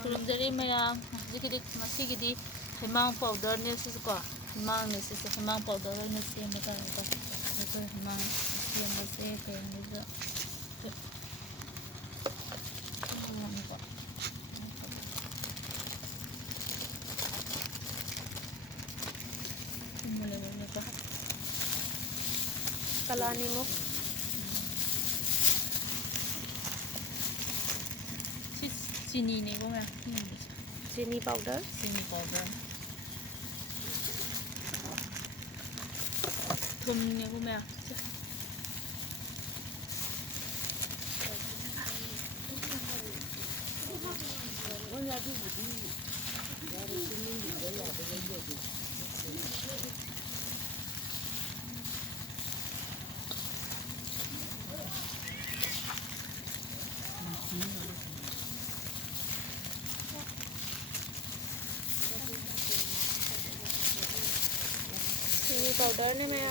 ꯈꯨꯔꯨꯝꯖꯔꯤ ꯃꯌꯥꯝ ꯉꯁꯤꯒꯤꯗꯤ ꯍꯩꯃꯥꯡ ꯄꯥꯎꯗꯔꯅꯦ ꯁꯤꯁꯨꯀꯣ ꯍꯩꯃꯥꯡꯅꯦ ꯁꯤꯁꯦ ꯍꯩꯃꯥꯡ ꯄꯥꯎꯗꯔ ꯑꯣꯏꯅ ꯁꯦꯝꯕ ꯇꯥꯔꯦꯀꯣ ꯑꯩꯈꯣꯏ ꯍꯩꯃꯥꯡ ꯁꯦꯝꯕꯁꯦ ꯀꯩꯅꯣꯗ Kalanimu. चीनी नहीं को मैं Chini powder. चीनी पाउडर थुम नहीं को मैं Chini powder ni mẹ.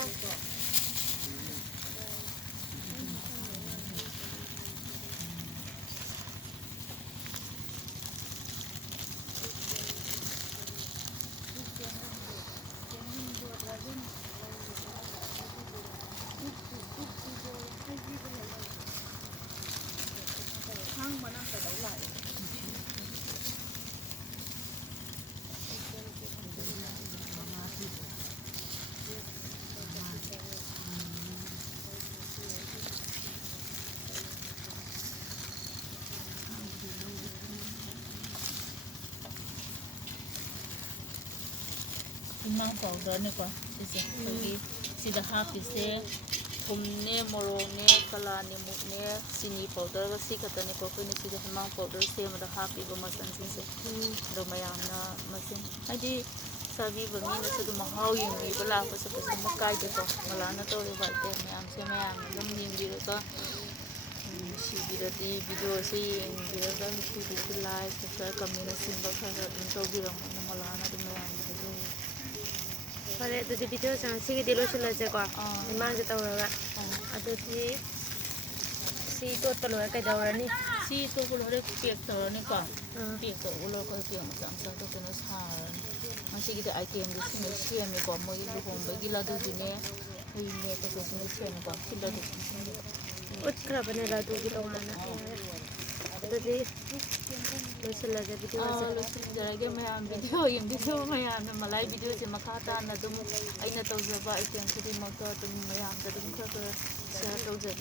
हमांग पाउडर ने को इसे क्योंकि सीधा हाफ इसे थुमने मोरोने कला निमुने चीनी पाउडर का सी खतने को कोई नहीं सीधा हमांग पाउडर से मतलब हाफ इको मसन से दो मयामना मसन आदि सभी बंगी न से दो महाव यंगी बला को सब कुछ मकाई देखो मलाना तो रे बात है मयाम से मयाम दम यंगी का वीडियो से video like subscribe comment symbol खर तो बिरम मलाना तो मयाम Pare itu di video sang sih di lo sila je ko. Imang je tahu lah. Aduh si itu terlalu kayak jauh ni. si itu kalau ada piak tahu ni ko. Piak tu kalau kau piak macam tu kena sahar. Masih kita item di sini siapa ni ko mau ibu hong bagi ladu ni. Ini tu sini siapa ko kita tu. Ut kerap ni ladu kita mana. Aduh lo sila je video je. Lo sila je macam video yang video macam malai video je makata na tu aina tahu jawab item tu macam tu macam tu macam share tahu je.